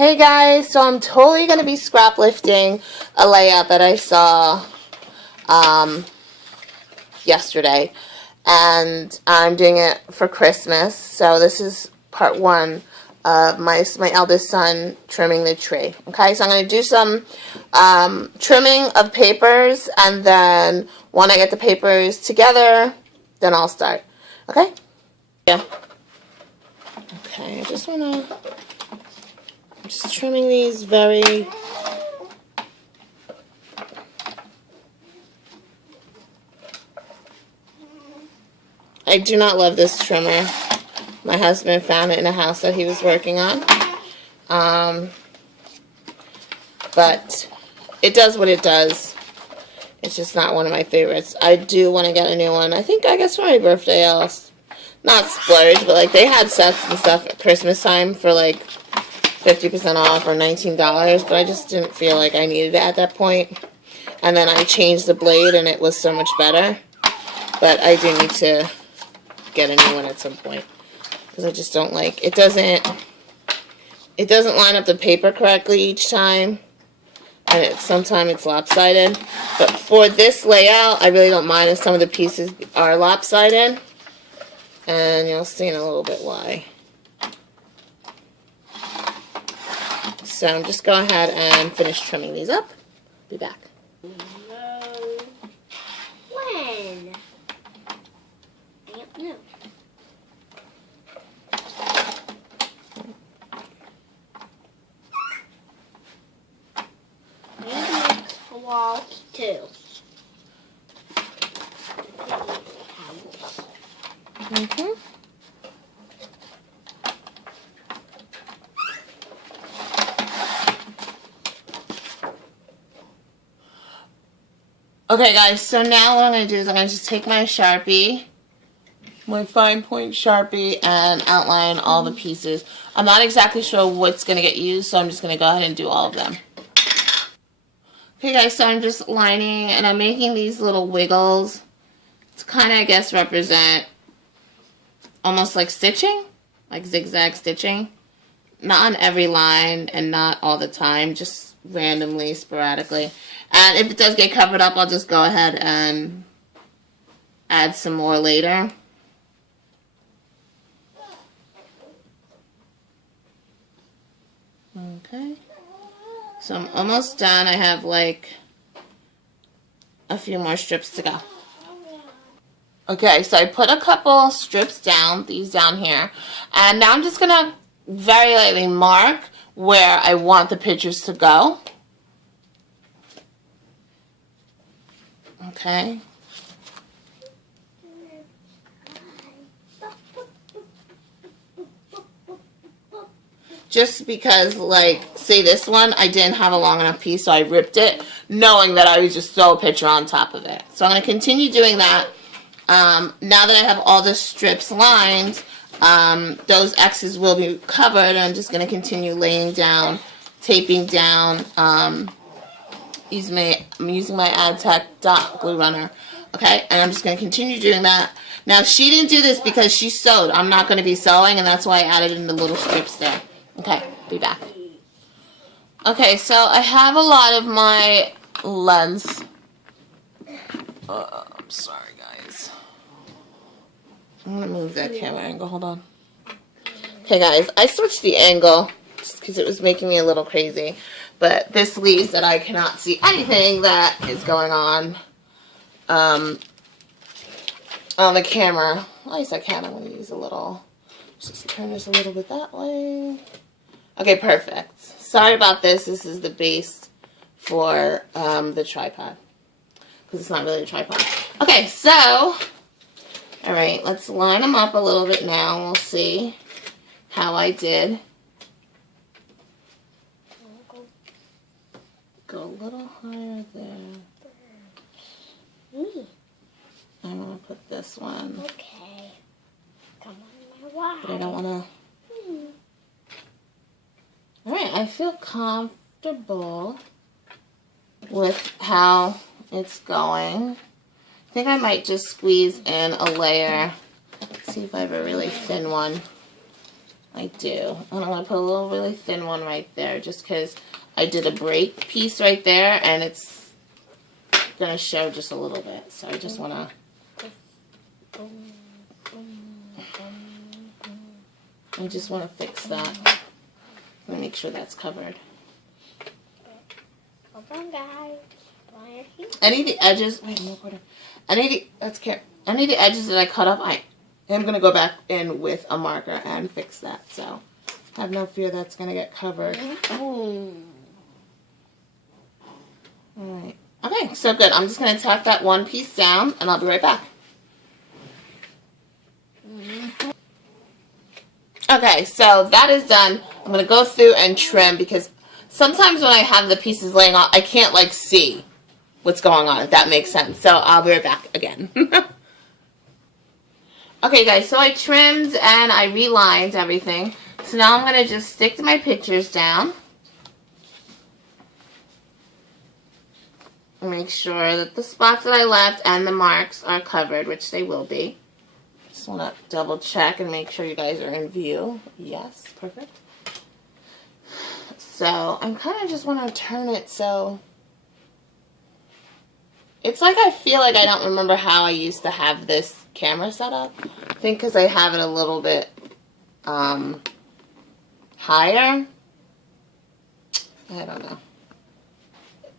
Hey guys, so I'm totally going to be scrap lifting a layout that I saw yesterday, and I'm doing it for Christmas. So this is part one of my eldest son trimming the tree. Okay, so I'm going to do some trimming of papers, and then when I get the papers together, then I'll start. Okay? Yeah. Okay, I just want to... just trimming these very... I do not love this trimmer. My husband found it in a house that he was working on. But it does what it does. It's just not one of my favorites. I do want to get a new one. I guess for my birthday I'll not splurge, but like they had sets and stuff at Christmas time for like 50% off or $19, but I just didn't feel like I needed it at that point. And then I changed the blade and it was so much better. But I do need to get a new one at some point, because I just don't like it. Doesn't line up the paper correctly each time, and sometimes it's lopsided. But for this layout, I really don't mind if some of the pieces are lopsided, and you'll see in a little bit why. So I'm just go ahead and finish trimming these up. Be back. When? I don't know. Maybe a wall too. Mm-hmm. Okay guys, so now what I'm going to do is I'm going to just take my Sharpie, my fine point Sharpie, and outline all the pieces. I'm not exactly sure what's going to get used, so I'm just going to go ahead and do all of them. Okay guys, so I'm just lining, and I'm making these little wiggles to kind of, I guess, represent almost like stitching, like zigzag stitching. Not on every line and not all the time, just randomly, sporadically. And if it does get covered up, I'll just go ahead and add some more later. Okay. So I'm almost done. I have like a few more strips to go. Okay, so I put a couple strips down, these down here. And now I'm just going to very lightly mark where I want the pictures to go. Okay. Just because, like, say this one, I didn't have a long enough piece, so I ripped it, knowing that I would just throw a picture on top of it. So I'm going to continue doing that. Now that I have all the strips lined, those X's will be covered, and I'm just going to continue laying down, taping down. I'm using my Aztec dot glue runner. Okay, and I'm just going to continue doing that. Now, she didn't do this because she sewed. I'm not going to be sewing, and that's why I added in the little strips there. Okay, be back. Okay, so I have a lot of my lens. I'm sorry, guys. I'm going to move that camera angle. Hold on. Okay, guys, I switched the angle just because it was making me a little crazy. But this leaves that I cannot see anything that is going on the camera. At least I can. I'm going to use a little. Just turn this a little bit that way. Okay, perfect. Sorry about this. This is the base for the tripod, because it's not really a tripod. Okay, so, all right, let's line them up a little bit now, and we'll see how I did. Go a little higher there. I'm going to put this one. Okay. Come on, my wife. But I don't want to. Alright, I feel comfortable with how it's going. I think I might just squeeze in a layer. See if I have a really thin one. I do. And I'm going to put a little really thin one right there just because I did a break piece right there and it's going to show just a little bit. So I just want to... fix that. Let me make sure that's covered. Hold on, guys. I need the edges. Wait, no quarter. I need the edges that I cut off. I am going to go back in with a marker and fix that. So have no fear that's going to get covered. Alright. Okay, so good. I'm just going to tack that one piece down and I'll be right back. Okay, so that is done. I'm going to go through and trim because sometimes when I have the pieces laying out, I can't like see what's going on, if that makes sense. So I'll be right back again. Okay guys, so I trimmed and I relined everything. So now I'm going to just stick my pictures down. Make sure that the spots that I left and the marks are covered, which they will be. Just want to double check and make sure you guys are in view. Yes, perfect. So I'm kind of just want to turn it so it's like I feel like I don't remember how I used to have this camera set up. I think because I have it a little bit higher. I don't know.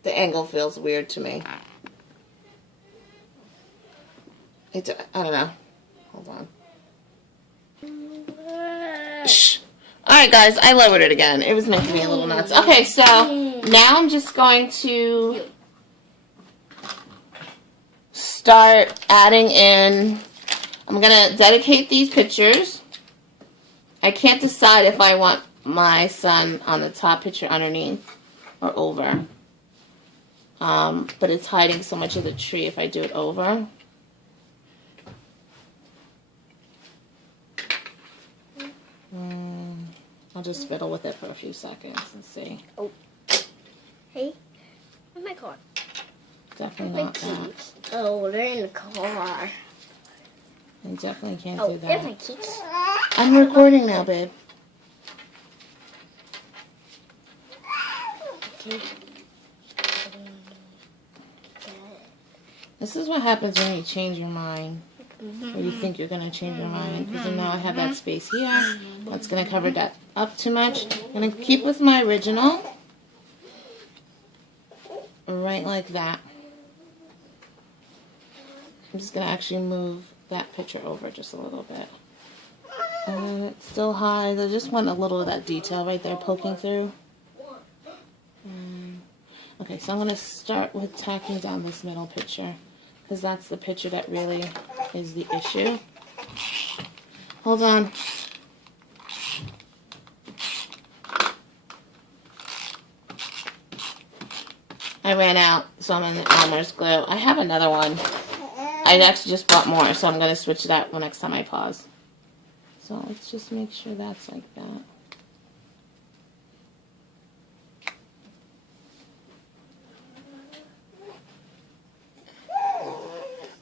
The angle feels weird to me. I don't know. Hold on. Shh. Alright guys, I lowered it again. It was making me a little nuts. Okay, so now I'm just going to start adding in. I'm going to dedicate these pictures. I can't decide if I want my son on the top picture underneath or over. But it's hiding so much of the tree if I do it over. I'll just fiddle with it for a few seconds and see. Oh. Hey, where's my car? Definitely not that. Oh, they're in the car. I definitely can't Oh, do that. there's my keys. I'm recording now, babe. Okay. This is what happens when you change your mind. Or you think you're going to change your mind. Because now I have that space here. That's going to cover that up too much. I'm going to keep with my original. Right like that. I'm just going to actually move that picture over just a little bit. And it's still high. I just want a little of that detail right there poking through. Okay, so I'm going to start with tacking down this middle picture. Because that's the picture that really is the issue. Hold on. I ran out, so I'm in the Elmer's glue. I have another one. I actually just bought more, so I'm going to switch that next time I pause. So let's just make sure that's like that.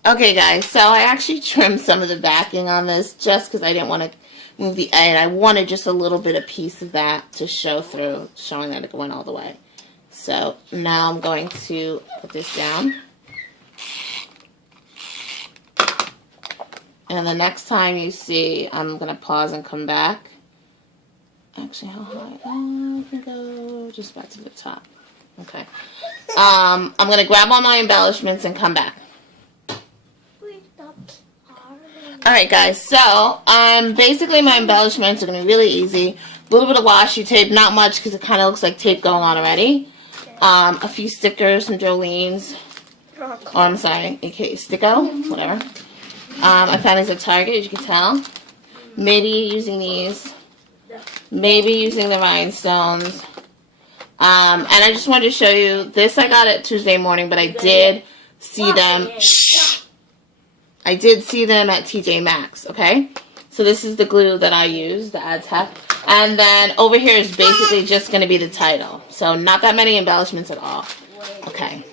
Okay guys, so I actually trimmed some of the backing on this just because I didn't want to move the A, and I wanted just a little bit of piece of that to show through, showing that it went all the way. So now I'm going to put this down. And the next time you see, I'm going to pause and come back. Actually, how high? Oh, I can go just back to the top. Okay. I'm going to grab all my embellishments and come back. Alright guys, so basically my embellishments are going to be really easy. A little bit of washi tape, not much because it kind of looks like tape going on already. A few stickers, some Jolene's, or I'm sorry, aka Sticko, whatever. I found these at Target, as you can tell. Maybe using these. Maybe using the rhinestones. And I just wanted to show you, this I got it Tuesday morning, but I did see them. I did see them at TJ Maxx, okay? So this is the glue that I use, the Aztec. And then over here is basically just going to be the title. So not that many embellishments at all. Okay.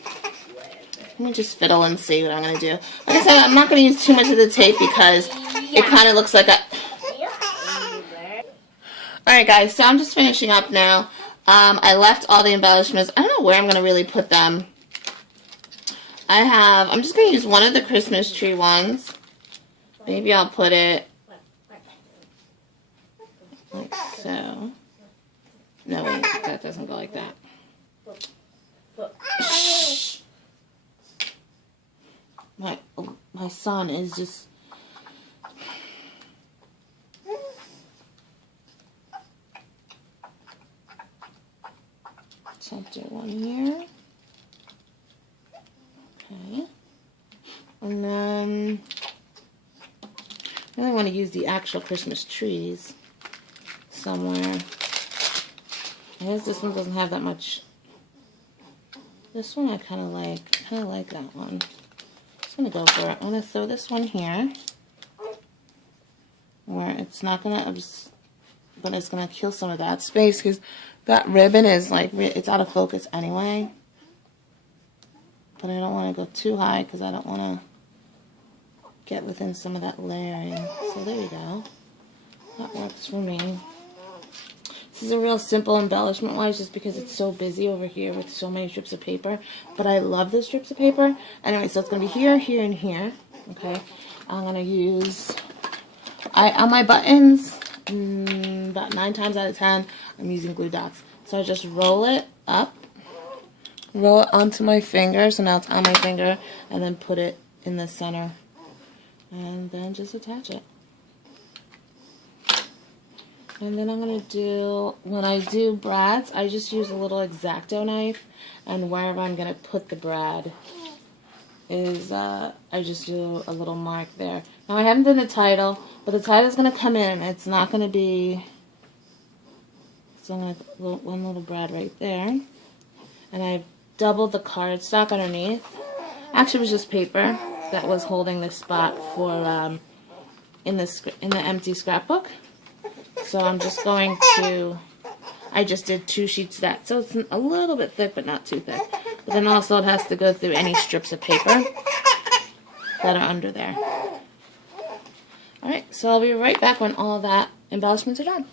Let me just fiddle and see what I'm going to do. Like I said, I'm not going to use too much of the tape because it kind of looks like a... Alright guys, so I'm just finishing up now. I left all the embellishments. I don't know where I'm going to really put them. I'm just going to use one of the Christmas tree ones. Maybe I'll put it like so. No, wait, that doesn't go like that. Shh. My son is just... So I'll do one here. Okay. And then I really want to use the actual Christmas trees somewhere. I guess this one doesn't have that much. This one I kind of like that one. I'm going to go for it. I'm going to throw this one here where it's not going to, but it's going to kill some of that space because that ribbon is like, it's out of focus anyway. But I don't want to go too high because I don't want to get within some of that layering. So there you go. That works for me. This is a real simple embellishment wise just because it's so busy over here with so many strips of paper. But I love the strips of paper. Anyway, so it's going to be here, here, and here. Okay. I'm going to use, on my buttons, about 9 times out of 10, I'm using glue dots. So I just roll it up, roll it onto my finger, so now it's on my finger, and then put it in the center. And then just attach it. And then I'm going to do, when I do brads, I just use a little X-Acto knife, and wherever I'm going to put the brad is, I just do a little mark there. Now I haven't done the title, but the title's going to come in, it's not going to be, so I'm going to put one little brad right there, and I've doubled the cardstock underneath. Actually it was just paper that was holding the spot for, in the empty scrapbook. So I'm just going to, I just did 2 sheets of that. So it's a little bit thick, but not too thick. But then also it has to go through any strips of paper that are under there. Alright, so I'll be right back when all that embellishments are done.